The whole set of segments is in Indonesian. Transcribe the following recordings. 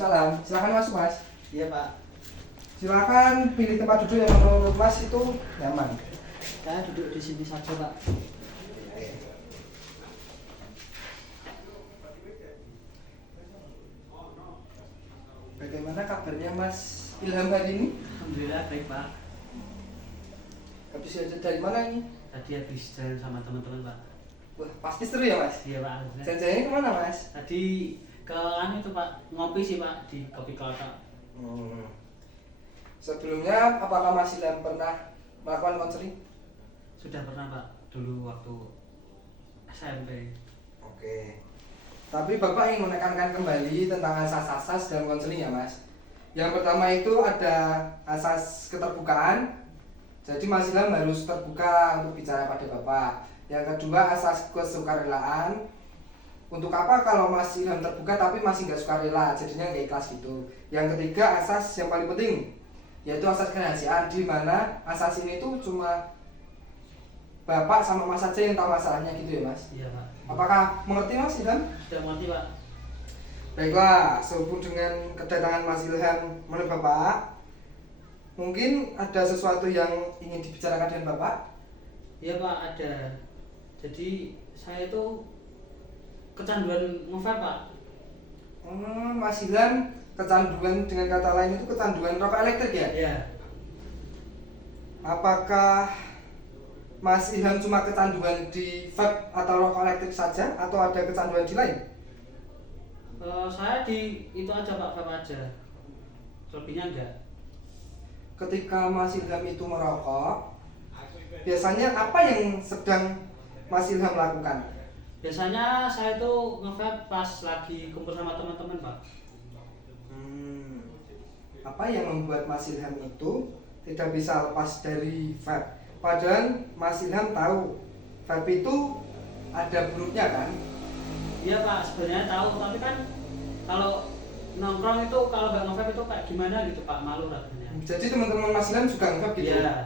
Waalaikumsalam. Silakan masuk, Mas. Iya Pak, Silakan pilih tempat duduk yang menurut Mas itu nyaman. saya duduk di sini saja Pak. Bagaimana kabarnya Mas Ilham hari ini? Alhamdulillah baik Pak. Habis belajar dari mana ini? Tadi habis jalan sama teman-teman Pak. Wah, pasti seru ya, Mas. Iya Pak. Alhamdulillah. Jalan-jalannya kemana, Mas? Tadi ke itu Pak, ngopi sih Pak di Kopi Kelapa. Sebelumnya, apakah Mas Ilham pernah melakukan konseling? Sudah pernah Pak, dulu waktu SMP. Oke. Tapi Bapak ingin menekankan kembali tentang asas-asas dalam konseling ya, Mas. Yang pertama itu ada asas keterbukaan. Jadi Mas Ilham harus terbuka untuk bicara pada Bapak. Yang kedua asas kesukarelaan. Untuk apa kalau Mas Ilham terbuka tapi masih nggak sukarela, jadinya nggak ikhlas gitu. Yang ketiga asas yang paling penting, yaitu asas kerahasiaan, di mana asas ini tuh cuma Bapak sama Mas saja yang tahu masalahnya gitu ya, Mas. Iya Pak. Apakah mengerti Mas Ilham? Sudah mengerti Pak. Baiklah, sehubung dengan kedatangan Mas Ilham menemui Bapak, mungkin ada sesuatu yang ingin dibicarakan dengan Bapak? Iya Pak, ada. Jadi saya itu kecanduan nge-vape Pak. Mas Ilham kecanduan, dengan kata lain itu kecanduan rokok elektrik ya? Iya. Apakah Mas Ilham cuma kecanduan di vape atau rokok elektrik saja, atau ada kecanduan di lain? Saya di itu aja Pak, vape aja. Selebihnya enggak. Ketika Mas Ilham itu merokok, biasanya apa yang sedang Mas Ilham lakukan? Biasanya saya itu nge-vape pas lagi kumpul sama teman-teman Pak. Apa yang membuat Mas Ilham itu tidak bisa lepas dari vape? Padahal Mas Ilham tahu vape itu ada buruknya kan? Iya Pak, sebenarnya tahu, tapi kan kalau nongkrong itu kalau nggak nge-vape itu kayak gimana gitu Pak, malu rasanya. Jadi teman-teman Mas Ilham juga nge-vape gitu? Iya.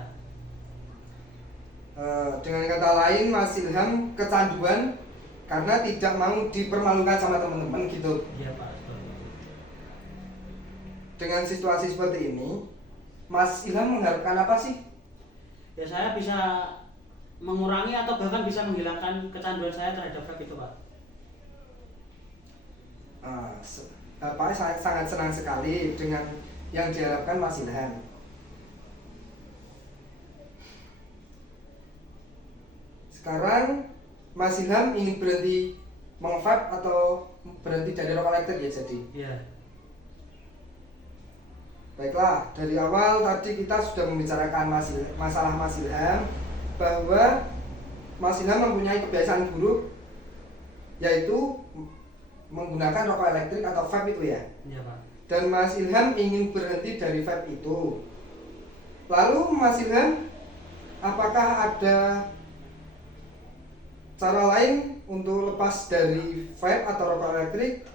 Dengan kata lain, Mas Ilham kecanduan karena tidak mau dipermalukan sama teman-teman gitu. Iya Pak. Dengan situasi seperti ini, Mas Ilham mengharapkan apa sih? Ya saya bisa mengurangi atau bahkan bisa menghilangkan kecanduan saya terhadap vape itu Pak. Bapak sangat senang sekali dengan yang diharapkan Mas Ilham. Sekarang Mas Ilham ingin berhenti meng-vape atau berhenti dari rokok elektrik ya jadi? Iya. Baiklah, dari awal tadi kita sudah membicarakan masalah Mas Ilham, bahwa Mas Ilham mempunyai kebiasaan buruk, yaitu menggunakan rokok elektrik atau vape itu ya. Iya Pak. Dan Mas Ilham ingin berhenti dari vape itu. Lalu Mas Ilham, apakah ada cara lain untuk lepas dari vape atau rokok elektrik,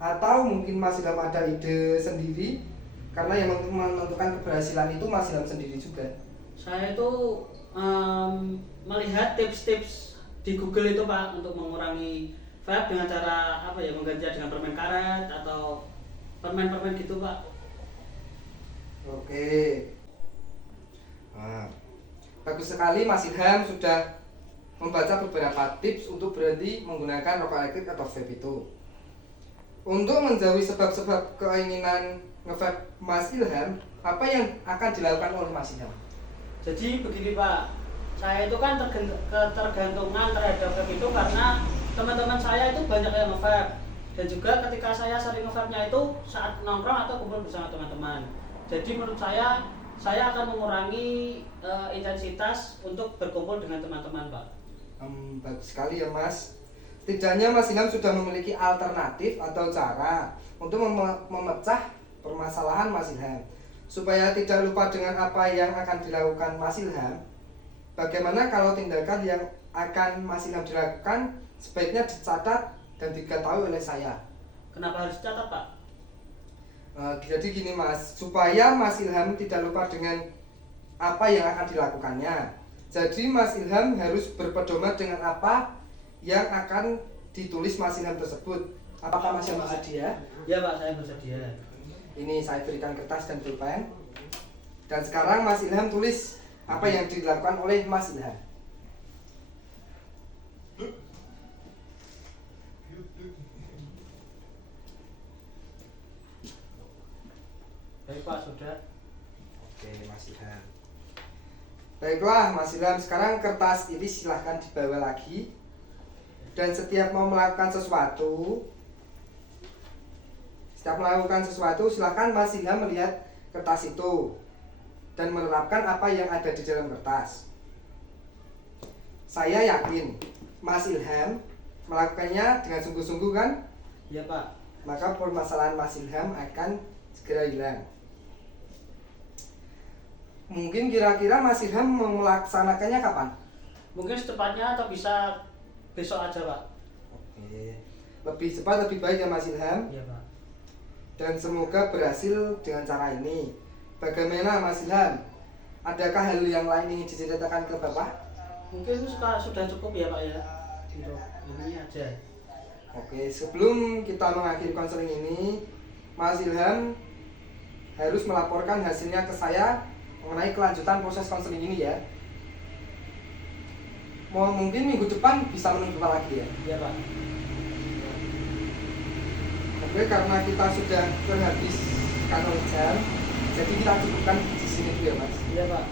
atau mungkin Mas Ilham ada ide sendiri? Karena yang menentukan keberhasilan itu Mas Ilham sendiri juga. Saya itu melihat tips-tips di Google itu Pak untuk mengurangi vape dengan cara apa ya, mengganti dengan permen karet atau permen-permen gitu Pak. Oke. Bagus sekali Mas Ilham sudah membaca beberapa tips untuk berhenti menggunakan rokok elektrik atau vape itu. Untuk menjauhi sebab-sebab keinginan nge-vape Mas Ilham, apa yang akan dilakukan oleh Mas Ilham? Jadi begini Pak, saya itu kan ketergantungan terhadap vape itu karena teman-teman saya itu banyak yang nge-vape. Dan juga ketika saya sering nge-vape-nya itu saat nongkrong atau kumpul bersama teman-teman. Jadi menurut saya akan mengurangi intensitas untuk berkumpul dengan teman-teman Pak. Bagus sekali ya Mas. Setidaknya Mas Ilham sudah memiliki alternatif atau cara untuk memecah permasalahan Mas Ilham. Supaya tidak lupa dengan apa yang akan dilakukan Mas Ilham, bagaimana kalau tindakan yang akan Mas Ilham dilakukan sebaiknya dicatat dan diketahui oleh saya? Kenapa harus dicatat Pak? Jadi gini Mas, supaya Mas Ilham tidak lupa dengan apa yang akan dilakukannya. Jadi Mas Ilham harus berpedoman dengan apa yang akan ditulis Mas Ilham tersebut. Apakah Mas yang bersedia? Ya Pak, saya bersedia. Ini saya berikan kertas dan pulpen. Dan sekarang Mas Ilham tulis apa yang dilakukan oleh Mas Ilham. Baik Pak, sudah. Oke, Mas Ilham. Baiklah, Mas Ilham, sekarang kertas ini silahkan dibawa lagi. Dan setiap mau melakukan sesuatu, silahkan Mas Ilham melihat kertas itu dan menerapkan apa yang ada di dalam kertas. Saya yakin Mas Ilham melakukannya dengan sungguh-sungguh kan? Ya Pak. Maka permasalahan Mas Ilham akan segera hilang. Mungkin kira-kira Mas Ilham mau melaksanakannya kapan? Mungkin secepatnya atau bisa besok aja Pak. Oke. Lebih cepat lebih baik ya Mas Ilham. Iya Pak. Dan semoga berhasil dengan cara ini. Bagaimana Mas Ilham? Adakah hal yang lain ingin diceritakan ke Bapak? Mungkin sudah cukup ya Pak ya. Untuk ini aja. Oke, sebelum kita mengakhiri konseling ini, Mas Ilham harus melaporkan hasilnya ke saya mengenai kelanjutan proses konseling ini ya. Mungkin minggu depan bisa menunggu lagi ya. Iya Pak. Oke, karena kita sudah terhabis kantor jam, jadi kita cukupkan di sini dulu ya Mas. Iya Pak.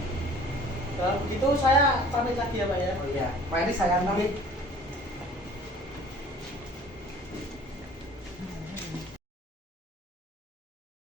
Kalau begitu saya pamit lagi ya Pak ya. Oh iya, mari saya pamit.